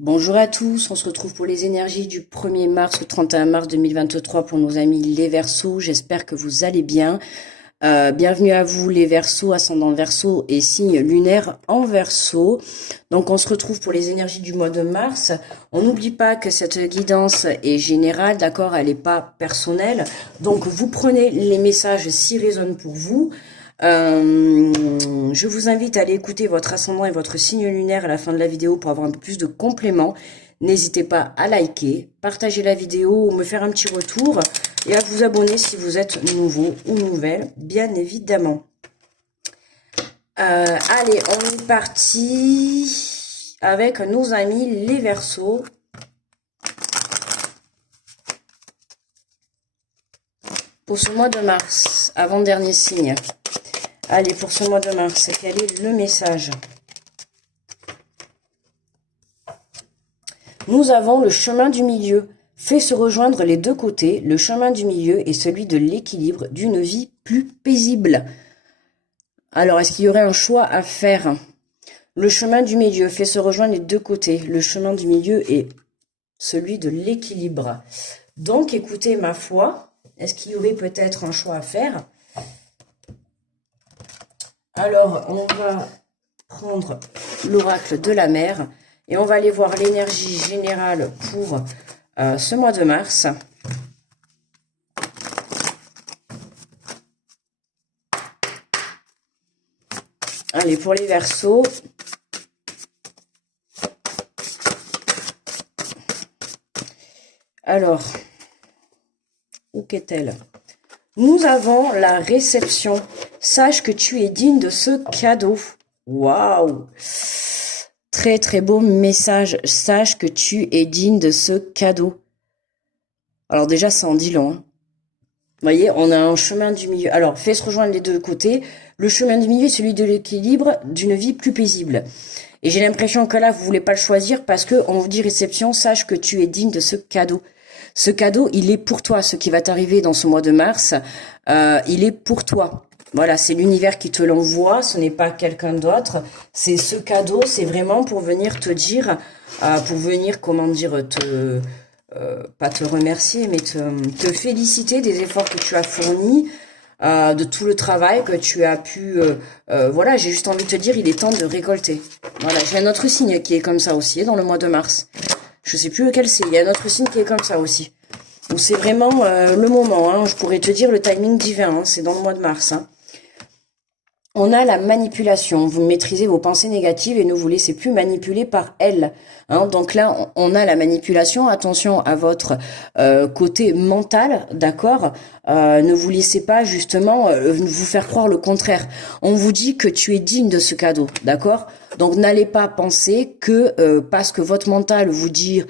Bonjour à tous, on se retrouve pour les énergies du 1er mars au 31 mars 2023 pour nos amis les Verseaux. J'espère que vous allez bien. Bienvenue à vous les Verseaux, ascendant Verseau et signe lunaire en Verseau. Donc on se retrouve pour les énergies du mois de mars. On n'oublie pas que cette guidance est générale, d'accord, elle n'est pas personnelle. Donc vous prenez les messages s'ils résonnent pour vous. Je vous invite à aller écouter votre ascendant et votre signe lunaire à la fin de la vidéo pour avoir un peu plus de compléments. N'hésitez pas à liker, partager la vidéo ou me faire un petit retour et à vous abonner si vous êtes nouveau ou nouvelle, bien évidemment. Allez, on est parti avec nos amis les Verseaux. Pour ce mois de mars, avant-dernier signe. Allez, pour ce mois de mars, quel est le message? Nous avons le chemin du milieu. Fait se rejoindre les deux côtés. Le chemin du milieu est celui de l'équilibre d'une vie plus paisible. Alors, est-ce qu'il y aurait un choix à faire? Le chemin du milieu fait se rejoindre les deux côtés. Le chemin du milieu est celui de l'équilibre. Donc, écoutez, ma foi, est-ce qu'il y aurait peut-être un choix à faire? Alors, on va prendre l'oracle de la mer et on va aller voir l'énergie générale pour ce mois de mars. Allez, pour les Verseaux. Alors, où qu'est-elle? Nous avons la réception. Sache que tu es digne de ce cadeau. Waouh! Très très beau message. Sache que tu es digne de ce cadeau. Alors déjà, ça en dit long. Hein. Vous voyez, on a un chemin du milieu. Alors, fais se rejoindre les deux côtés. Le chemin du milieu est celui de l'équilibre d'une vie plus paisible. Et j'ai l'impression que là, vous voulez pas le choisir parce que on vous dit réception, sache que tu es digne de ce cadeau. Ce cadeau, il est pour toi. Ce qui va t'arriver dans ce mois de mars, il est pour toi. Voilà, c'est l'univers qui te l'envoie, ce n'est pas quelqu'un d'autre. C'est ce cadeau, c'est vraiment pour venir te dire, pour venir, comment dire, pas te remercier, mais te féliciter des efforts que tu as fournis, de tout le travail que tu as pu... voilà, j'ai juste envie de te dire, il est temps de récolter. Voilà, j'ai un autre signe qui est comme ça aussi, dans le mois de mars. Je sais plus lequel c'est, il y a un autre signe qui est comme ça aussi. Donc c'est vraiment le moment, hein. Je pourrais te dire le timing divin, hein. C'est dans le mois de mars, hein. On a la manipulation. Vous maîtrisez vos pensées négatives et ne vous laissez plus manipuler par elles. Hein, donc là, on a la manipulation. Attention à votre côté mental, d'accord. Ne vous laissez pas justement vous faire croire le contraire. On vous dit que tu es digne de ce cadeau, d'accord. Donc n'allez pas penser que parce que votre mental vous dit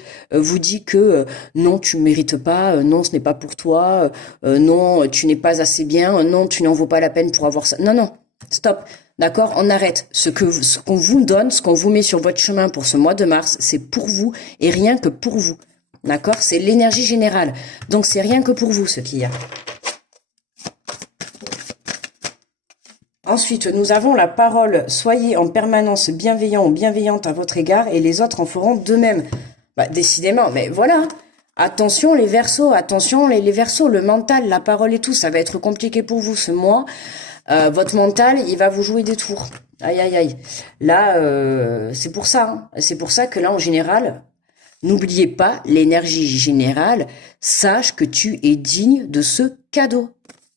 que non, tu ne mérites pas, non, ce n'est pas pour toi, non, tu n'es pas assez bien, non, tu n'en vaux pas la peine pour avoir ça. Non, non. Stop, d'accord, on arrête. Ce qu'on vous donne, ce qu'on vous met sur votre chemin pour ce mois de mars, c'est pour vous et rien que pour vous. D'accord, c'est l'énergie générale. Donc c'est rien que pour vous ce qu'il y a. Ensuite, nous avons la parole. Soyez en permanence bienveillant ou bienveillante à votre égard et les autres en feront de même. Bah, décidément, mais voilà. Attention les Verseaux, attention les Verseaux, le mental, la parole et tout, ça va être compliqué pour vous ce mois. Votre mental, il va vous jouer des tours. Aïe, aïe, aïe. Là, c'est pour ça. Hein. C'est pour ça que là, en général, n'oubliez pas l'énergie générale. Sache que tu es digne de ce cadeau.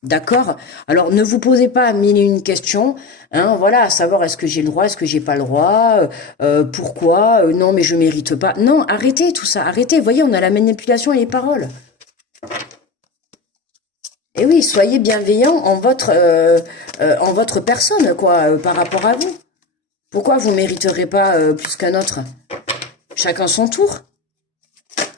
D'accord? Alors, ne vous posez pas mille et une questions. Hein, voilà, à savoir, est-ce que j'ai le droit, est-ce que j'ai pas le droit, pourquoi, non, mais je mérite pas. Non, arrêtez tout ça, arrêtez. Vous voyez, on a la manipulation et les paroles. Et oui, soyez bienveillant en votre personne, quoi, par rapport à vous. Pourquoi vous mériterez pas plus qu'un autre? Chacun son tour.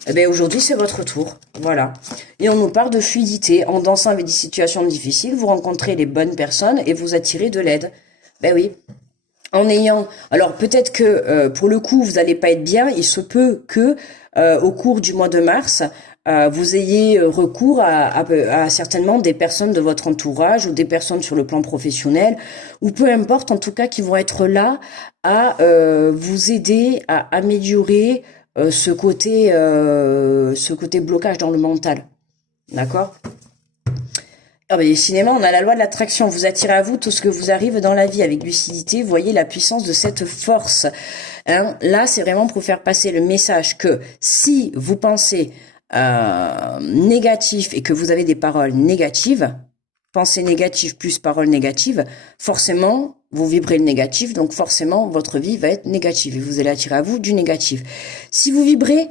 Eh bien, aujourd'hui, c'est votre tour. Voilà. Et on nous parle de fluidité. En dansant avec des situations difficiles, vous rencontrez les bonnes personnes et vous attirez de l'aide. Ben oui. En ayant... Alors, peut-être que, pour le coup, vous n'allez pas être bien. Il se peut que, au cours du mois de mars, vous ayez recours à certainement des personnes de votre entourage ou des personnes sur le plan professionnel, ou peu importe, en tout cas, qui vont être là à vous aider à améliorer ce côté blocage dans le mental. D'accord? Ah bah, décidément, on a la loi de l'attraction. Vous attirez à vous tout ce que vous arrive dans la vie avec lucidité. Voyez la puissance de cette force. Hein, là, c'est vraiment pour faire passer le message que si vous pensez négatif et que vous avez des paroles négatives, pensée négative plus paroles négatives, forcément, vous vibrez le négatif, donc forcément, votre vie va être négative et vous allez attirer à vous du négatif. Si vous vibrez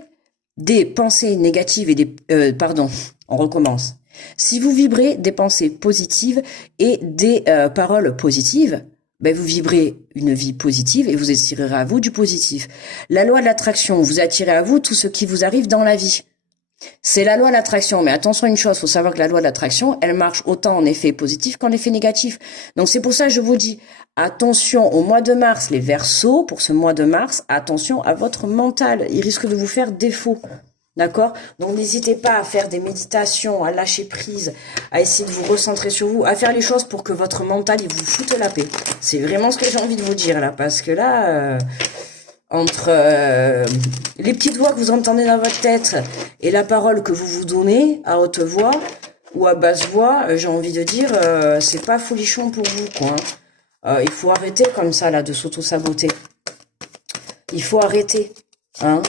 des pensées négatives et des... pardon, on recommence. Si vous vibrez des pensées positives et des paroles positives, ben vous vibrez une vie positive et vous attirerez à vous du positif. La loi de l'attraction, vous attirez à vous tout ce qui vous arrive dans la vie. C'est la loi de l'attraction, mais attention à une chose, faut savoir que la loi de l'attraction, elle marche autant en effet positif qu'en effet négatif. Donc c'est pour ça que je vous dis, attention au mois de mars, les Verseaux, pour ce mois de mars, attention à votre mental, il risque de vous faire défaut. D'accord? Donc n'hésitez pas à faire des méditations, à lâcher prise, à essayer de vous recentrer sur vous, à faire les choses pour que votre mental, il vous foute la paix. C'est vraiment ce que j'ai envie de vous dire là, parce que là... entre les petites voix que vous entendez dans votre tête et la parole que vous vous donnez à haute voix ou à basse voix, j'ai envie de dire, c'est pas folichon pour vous, quoi. Il faut arrêter comme ça, là, de s'auto-saboter. Il faut arrêter, hein.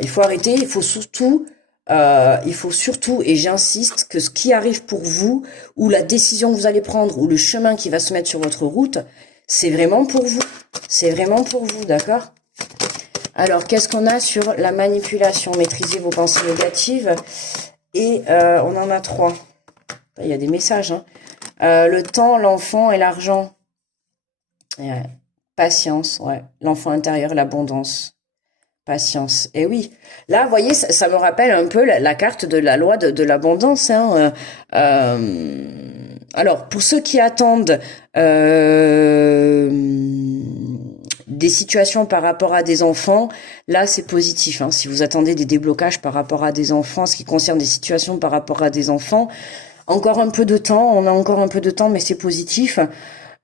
Il faut arrêter, il faut surtout, et j'insiste, que ce qui arrive pour vous, ou la décision que vous allez prendre, ou le chemin qui va se mettre sur votre route, c'est vraiment pour vous. C'est vraiment pour vous, d'accord? Alors, qu'est-ce qu'on a sur la manipulation? Maîtriser vos pensées négatives. Et on en a 3. Il y a des messages. Hein. Le temps, l'enfant et l'argent. Patience, ouais. L'enfant intérieur, l'abondance. Patience. Et oui, là, vous voyez, ça me rappelle un peu la carte de la loi de l'abondance. Hein. Alors, pour ceux qui attendent des situations par rapport à des enfants, là, c'est positif. Hein. Si vous attendez des déblocages par rapport à des enfants, ce qui concerne des situations par rapport à des enfants, encore un peu de temps, on a encore un peu de temps, mais c'est positif.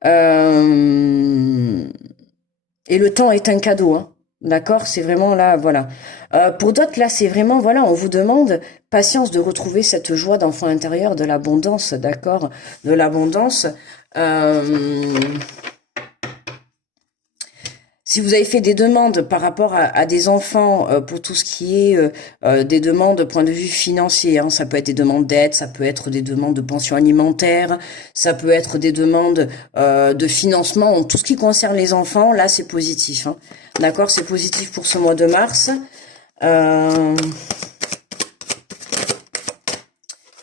Et le temps est un cadeau, hein. D'accord, c'est vraiment là, voilà. Pour d'autres, là, c'est vraiment, voilà, on vous demande patience de retrouver cette joie d'enfant intérieur, de l'abondance, d'accord, de l'abondance. Si vous avez fait des demandes par rapport à des enfants pour tout ce qui est des demandes de point de vue financier, hein, ça peut être des demandes d'aide, ça peut être des demandes de pension alimentaire, ça peut être des demandes de financement, tout ce qui concerne les enfants, là c'est positif. Hein. D'accord, c'est positif pour ce mois de mars.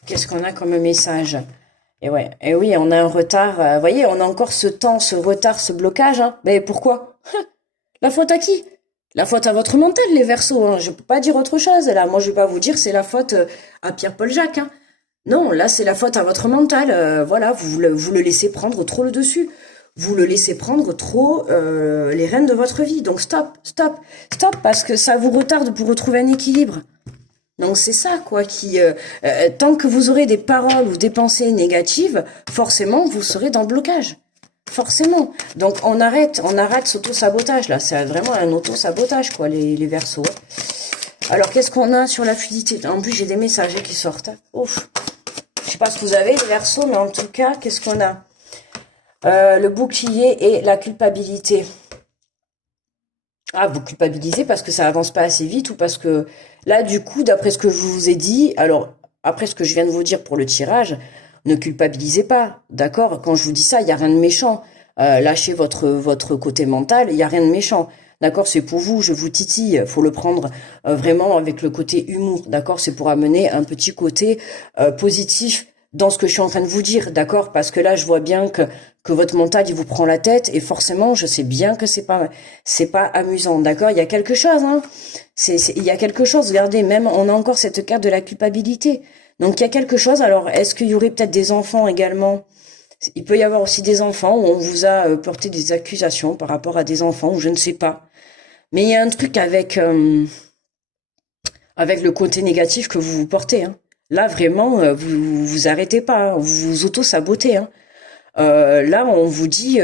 Qu'est-ce qu'on a comme message? Et ouais, et oui, on a un retard. Vous voyez, on a encore ce temps, ce retard, ce blocage. Hein. Mais pourquoi? La faute à qui? La faute à votre mental, les Verseaux. Hein. Je peux pas dire autre chose. Là, moi, je vais pas vous dire c'est la faute à Pierre-Paul Jacques. Hein. Non, là, c'est la faute à votre mental. Voilà, vous le laissez prendre trop le dessus. Vous le laissez prendre trop les rênes de votre vie. Donc stop, stop, stop, parce que ça vous retarde pour retrouver un équilibre. Donc c'est ça, quoi, qui... tant que vous aurez des paroles ou des pensées négatives, forcément, vous serez dans le blocage. Forcément. Donc on arrête cet auto-sabotage, là. C'est vraiment un auto-sabotage, quoi, les Verseaux. Alors, qu'est-ce qu'on a sur la fluidité? En plus, j'ai des messages qui sortent. Ouf. Je sais pas ce que vous avez, les Verseaux, mais en tout cas, qu'est-ce qu'on a? Le bouclier et la culpabilité. Ah, vous culpabilisez parce que ça avance pas assez vite ou parce que là, du coup, d'après ce que je vous ai dit, alors après ce que je viens de vous dire pour le tirage, ne culpabilisez pas, d'accord? Quand je vous dis ça, il y a rien de méchant. Lâchez votre côté mental, il y a rien de méchant. D'accord, c'est pour vous, je vous titille, faut le prendre vraiment avec le côté humour, d'accord? C'est pour amener un petit côté positif dans ce que je suis en train de vous dire, d'accord? Parce que là, je vois bien que votre mental, il vous prend la tête, et forcément, je sais bien que c'est pas amusant, d'accord? Il y a quelque chose, hein? Il y a quelque chose, regardez, même, on a encore cette carte de la culpabilité. Donc, il y a quelque chose, alors, est-ce qu'il y aurait peut-être des enfants également? Il peut y avoir aussi des enfants où on vous a porté des accusations par rapport à des enfants, ou je ne sais pas. Mais il y a un truc avec le côté négatif que vous vous portez, hein. Là, vraiment, vous arrêtez pas, hein, vous vous auto-sabotez, hein. Là, on vous dit...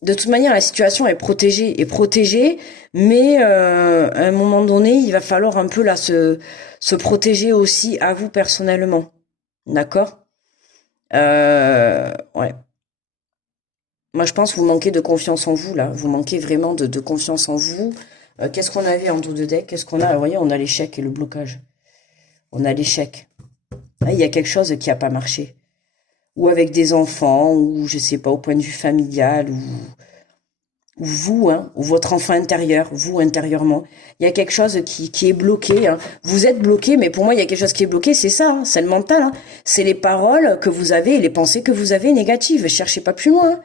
De toute manière, la situation est protégée, mais à un moment donné, il va falloir un peu là se protéger aussi à vous personnellement. D'accord? Ouais. Moi, je pense que vous manquez de confiance en vous, là. Vous manquez vraiment de confiance en vous. Qu'est-ce qu'on avait en dos de deck? Qu'est-ce qu'on a? Vous voyez, on a l'échec et le blocage. On a l'échec. Là, il y a quelque chose qui n'a pas marché. Ou avec des enfants, ou je sais pas, au point de vue familial, ou vous, hein, ou votre enfant intérieur, vous intérieurement. Il y a quelque chose qui est bloqué. Hein. Vous êtes bloqué, mais pour moi, il y a quelque chose qui est bloqué, c'est ça, hein, c'est le mental. Hein. C'est les paroles que vous avez et les pensées que vous avez négatives. Cherchez pas plus loin. Hein.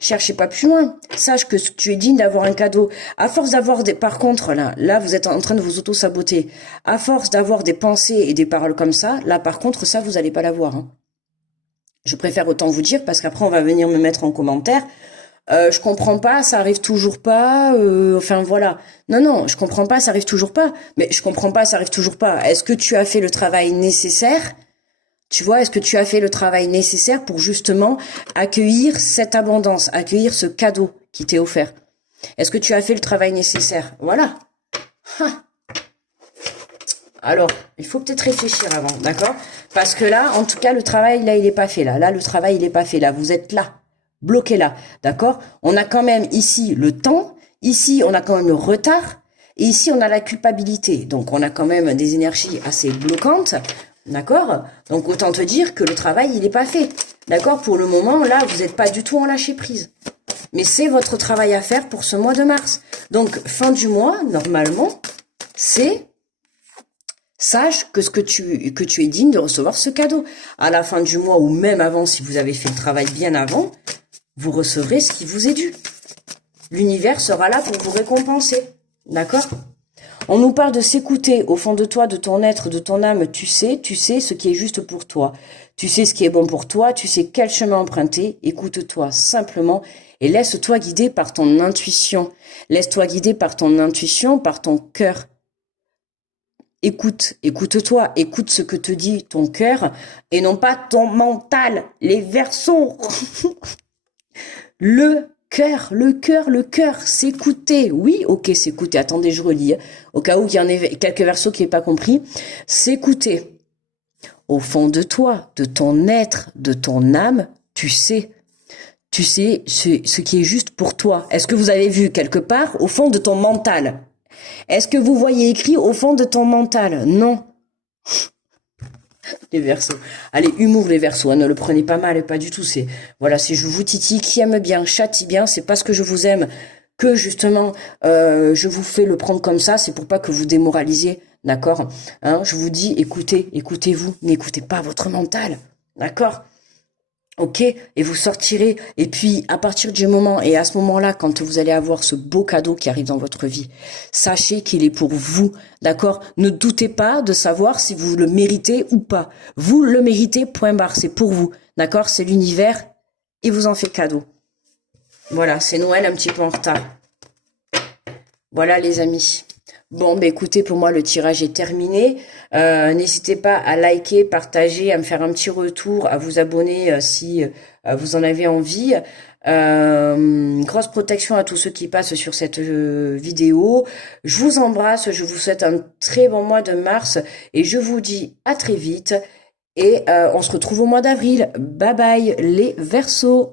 Cherchez pas plus loin. Sache que tu es digne d'avoir un cadeau. À force d'avoir des, par contre, là, vous êtes en train de vous auto-saboter. À force d'avoir des pensées et des paroles comme ça, là, par contre, ça, vous allez pas l'avoir. Hein. Je préfère autant vous dire parce qu'après, on va venir me mettre en commentaire. Je comprends pas, ça arrive toujours pas. Enfin voilà. Non, non, je comprends pas, ça arrive toujours pas. Mais je comprends pas, ça arrive toujours pas. Est-ce que tu as fait le travail nécessaire? Tu vois, est-ce que tu as fait le travail nécessaire pour justement accueillir cette abondance, accueillir ce cadeau qui t'est offert? Est-ce que tu as fait le travail nécessaire? Voilà. Ha. Alors, il faut peut-être réfléchir avant, d'accord? Parce que là, en tout cas, le travail, là, il est pas fait, là. Là, le travail, il est pas fait, là. Vous êtes là, bloqué là, d'accord? On a quand même ici le temps, ici, on a quand même le retard, et ici, on a la culpabilité. Donc, on a quand même des énergies assez bloquantes, d'accord? Donc, autant te dire que le travail, il est pas fait, d'accord? Pour le moment, là, vous n'êtes pas du tout en lâcher prise. Mais c'est votre travail à faire pour ce mois de mars. Donc, fin du mois, normalement, c'est... Sache que tu es digne de recevoir ce cadeau. À la fin du mois ou même avant, si vous avez fait le travail bien avant, vous recevrez ce qui vous est dû. L'univers sera là pour vous récompenser. D'accord? On nous parle de s'écouter au fond de toi, de ton être, de ton âme. Tu sais ce qui est juste pour toi. Tu sais ce qui est bon pour toi. Tu sais quel chemin emprunter. Écoute-toi simplement et laisse-toi guider par ton intuition. Laisse-toi guider par ton intuition, par ton cœur. Écoute-toi, écoute ce que te dit ton cœur et non pas ton mental, les versos. Le cœur, s'écouter. Oui, ok, s'écouter. Attendez, je relis. Au cas où il y en ait quelques versos qui n'aient pas compris. S'écouter. Au fond de toi, de ton être, de ton âme, tu sais. Tu sais ce qui est juste pour toi. Est-ce que vous avez vu quelque part au fond de ton mental? Est-ce que vous voyez écrit au fond de ton mental? Non. Les versos. Allez, humour les versos, hein, ne le prenez pas mal et pas du tout. C'est voilà, si je vous titille, qui aime bien, châtie bien, c'est parce que je vous aime que justement je vous fais le prendre comme ça, c'est pour pas que vous démoralisiez, d'accord? Hein, je vous dis, écoutez-vous, n'écoutez pas votre mental, d'accord? Ok, et vous sortirez. Et puis, à partir du moment, et à ce moment-là, quand vous allez avoir ce beau cadeau qui arrive dans votre vie, sachez qu'il est pour vous, d'accord? Ne doutez pas de savoir si vous le méritez ou pas. Vous le méritez, point barre, c'est pour vous, d'accord? C'est l'univers, il vous en fait cadeau. Voilà, c'est Noël un petit peu en retard. Voilà les amis. Bon, bah écoutez, pour moi, le tirage est terminé. N'hésitez pas à liker, partager, à me faire un petit retour, à vous abonner si vous en avez envie. Grosse protection à tous ceux qui passent sur cette vidéo. Je vous embrasse, je vous souhaite un très bon mois de mars et je vous dis à très vite. Et on se retrouve au mois d'avril. Bye bye les Verseaux.